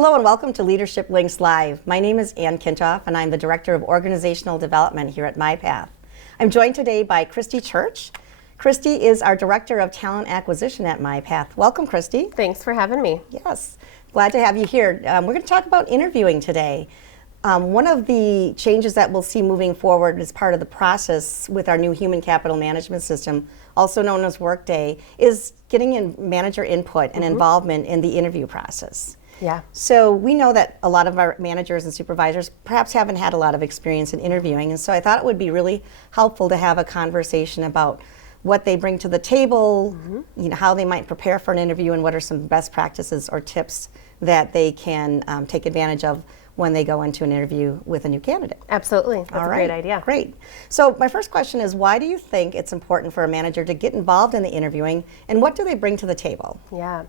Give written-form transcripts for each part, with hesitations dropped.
Hello and welcome to Leadership Links Live. My name is Kintopf and I'm the Director of Organizational Development here at MyPath. I'm joined today by Kristy Church. Kristy is our Director of Talent Acquisition at MyPath. Welcome, Kristy. Thanks for having me. Yes, glad to have you here. We're going to talk about interviewing today. One of the changes that we'll see moving forward as part of the process with our new human capital management system, also known as Workday, is getting in manager input and involvement in the interview process. Yeah. So we know that a lot of our managers and supervisors perhaps haven't had a lot of experience in interviewing, and so I thought it would be really helpful to have a conversation about what they bring to the table, you know, how they might prepare for an interview, and what are some best practices or tips that they can take advantage of when they go into an interview with a new candidate. Absolutely. That's a great idea. Great. So my first question is, why do you think it's important for a manager to get involved in the interviewing, and what do they bring to the table? Yeah.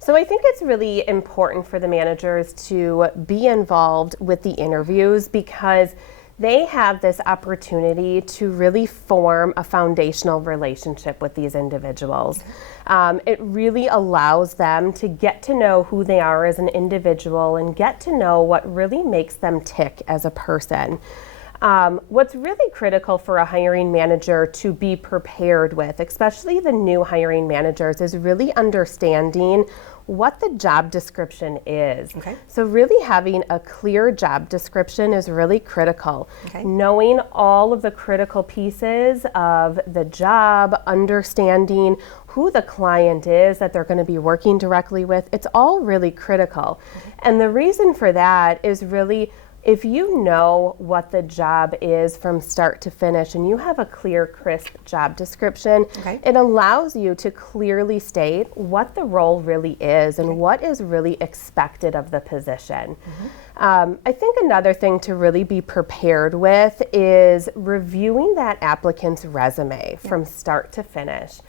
So I think it's really important for the managers to be involved with the interviews because they have this opportunity to really form a foundational relationship with these individuals. It really allows them to get to know who they are as an individual and get to know what really makes them tick as a person. What's really critical for a hiring manager to be prepared with, especially the new hiring managers, is really understanding what the job description is. Okay. So really having a clear job description is really critical. Okay. Knowing all of the critical pieces of the job, understanding who the client is that they're going to be working directly with, it's all really critical. And the reason for that is really, if you know what the job is from start to finish and you have a clear, crisp job description, it allows you to clearly state what the role really is and what is really expected of the position. I think another thing to really be prepared with is reviewing that applicant's resume from start to finish.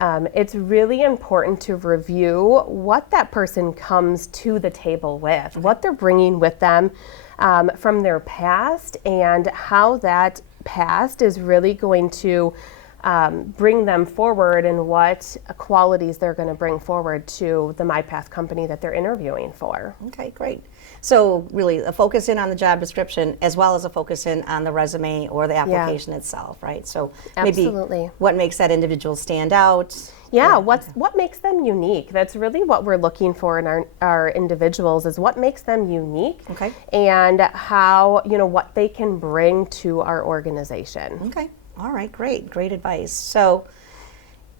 It's really important to review what that person comes to the table with, what they're bringing with them from their past, and how that past is really going to bring them forward and what qualities they're going to bring forward to the MyPath company that they're interviewing for. Okay, great. So really a focus in on the job description as well as a focus in on the resume or the application itself, right? So maybe what makes that individual stand out. Yeah, what makes them unique? That's really what we're looking for in our individuals, is what makes them unique, and how, you know, what they can bring to our organization. Okay, all right, great advice. So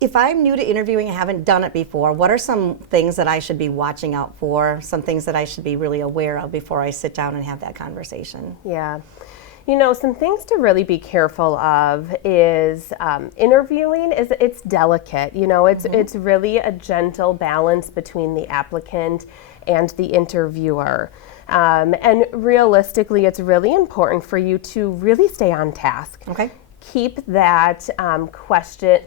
if I'm new to interviewing and haven't done it before, what are some things that I should be watching out for, some things that I should be really aware of before I sit down and have that conversation? Yeah. You know, some things to really be careful of is interviewing it's delicate. You know, it's really a gentle balance between the applicant and the interviewer. And realistically, it's really important for you to really stay on task. Okay. Keep that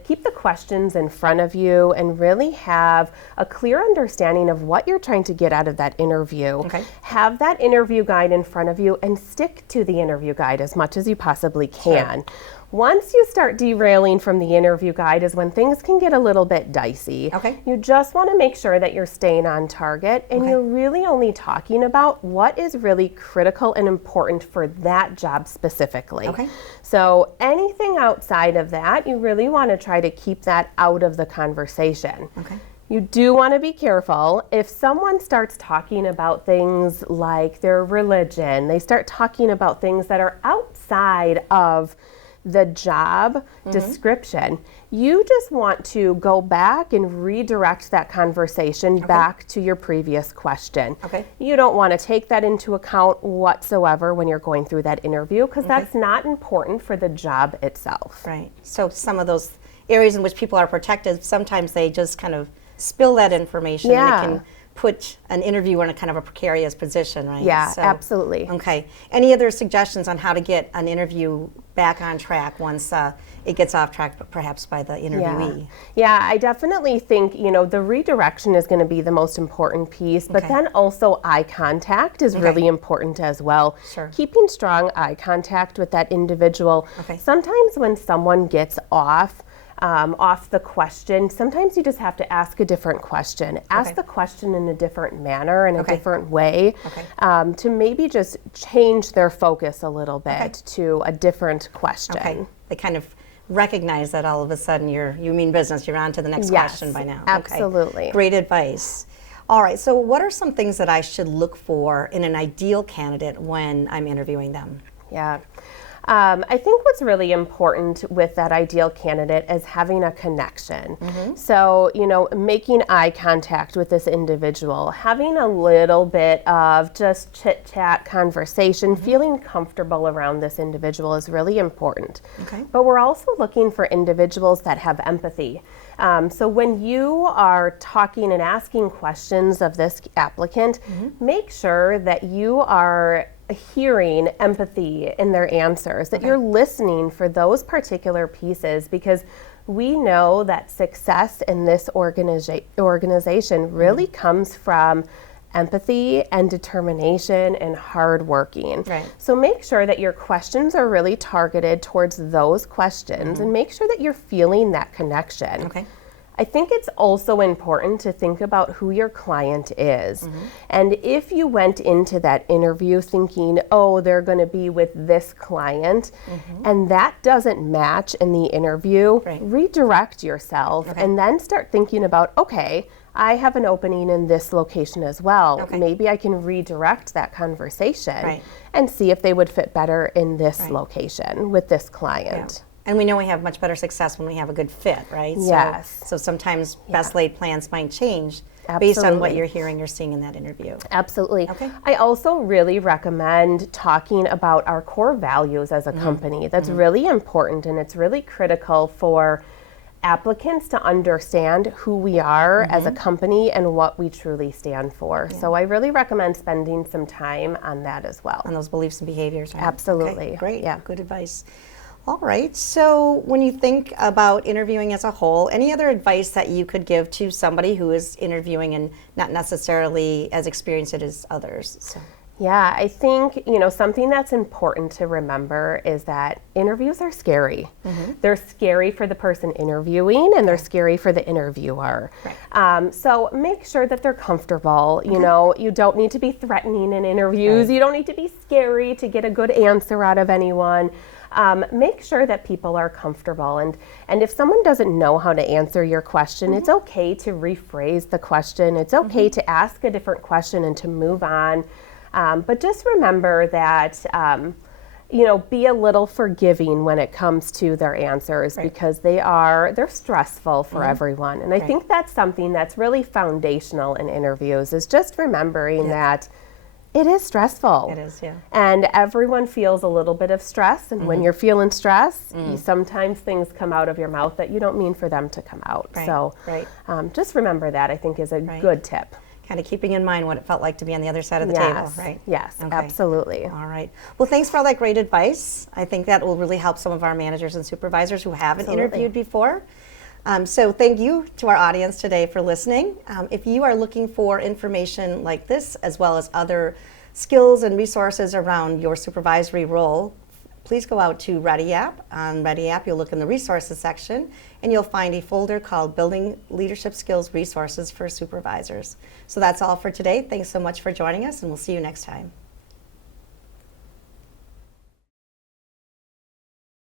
keep the questions in front of you and really have a clear understanding of what you're trying to get out of that interview. Okay. Have that interview guide in front of you and stick to the interview guide as much as you possibly can. Sure. Once you start derailing from the interview guide is when things can get a little bit dicey. Okay. You just want to make sure that you're staying on target and you're really only talking about what is really critical and important for that job specifically. Okay. So anything outside of that, you really want to try to keep that out of the conversation. Okay. You do want to be careful. If someone starts talking about things like their religion, they start talking about things that are outside of the job description, you just want to go back and redirect that conversation back to your previous question. Okay. You don't want to take that into account whatsoever when you're going through that interview because that's not important for the job itself. Right. So some of those areas in which people are protected, sometimes they just kind of spill that information and it can put an interviewer in a kind of a precarious position, right? Yeah, absolutely. Okay. Any other suggestions on how to get an interview back on track once it gets off track, perhaps by the interviewee? Yeah, I definitely think, you know, the redirection is going to be the most important piece, but then also eye contact is really important as well. Sure. Keeping strong eye contact with that individual. Sometimes when someone gets off off the question. Sometimes you just have to ask a different question. Ask Okay. the question in a different manner, in a Okay. different way, Okay. to maybe just change their focus a little bit Okay. to a different question. Okay. They kind of recognize that all of a sudden you mean business. You're on to the next Yes, question by now. absolutely. Okay. Great advice. All right. So what are some things that I should look for in an ideal candidate when I'm interviewing them? Yeah. I think what's really important with that ideal candidate is having a connection. So, making eye contact with this individual, having a little bit of just chit chat conversation, feeling comfortable around this individual is really important. Okay. But we're also looking for individuals that have empathy. So when you are talking and asking questions of this applicant, make sure that you are hearing empathy in their answers, that you're listening for those particular pieces, because we know that success in this organization really comes from empathy and determination and hard working. Right. So make sure that your questions are really targeted towards those questions and make sure that you're feeling that connection. Okay. I think it's also important to think about who your client is. And if you went into that interview thinking, oh, they're going to be with this client, and that doesn't match in the interview, Right. redirect yourself and then start thinking about, okay, I have an opening in this location as well. Okay. Maybe I can redirect that conversation Right. and see if they would fit better in this location with this client. And we know we have much better success when we have a good fit, right? Yes. So sometimes best laid plans might change based on what Absolutely. you're hearing or seeing in that interview. Absolutely. Okay. I also really recommend talking about our core values as a company. That's really important, and it's really critical for applicants to understand who we are as a company and what we truly stand for. So I really recommend spending some time on that as well. On those beliefs and behaviors, right? Absolutely. Okay, great. Yeah. Good advice. All right. So when you think about interviewing as a whole, any other advice that you could give to somebody who is interviewing and not necessarily as experienced as others? So. Yeah, I think, something that's important to remember is that interviews are scary. They're scary for the person interviewing, and they're scary for the interviewer. So make sure that they're comfortable. You don't need to be threatening in interviews. You don't need to be scary to get a good answer out of anyone. Make sure that people are comfortable. And if someone doesn't know how to answer your question, it's okay to rephrase the question. It's okay to ask a different question and to move on. But just remember that, be a little forgiving when it comes to their answers, because they're stressful for everyone. And I think that's something that's really foundational in interviews, is just remembering that it is stressful. It is, yeah. And everyone feels a little bit of stress. And when you're feeling stress, sometimes things come out of your mouth that you don't mean for them to come out. Right, So right. Just remember that, I think, is a good tip. Kind of keeping in mind what it felt like to be on the other side of the table, right? Yes, Okay. absolutely. All right. Well, thanks for all that great advice. I think that will really help some of our managers and supervisors who haven't interviewed before. So thank you to our audience today for listening. If you are looking for information like this, as well as other skills and resources around your supervisory role, please go out to Ready App. On Ready App, you'll look in the resources section, and you'll find a folder called Building Leadership Skills Resources for Supervisors. So that's all for today. Thanks so much for joining us, and we'll see you next time.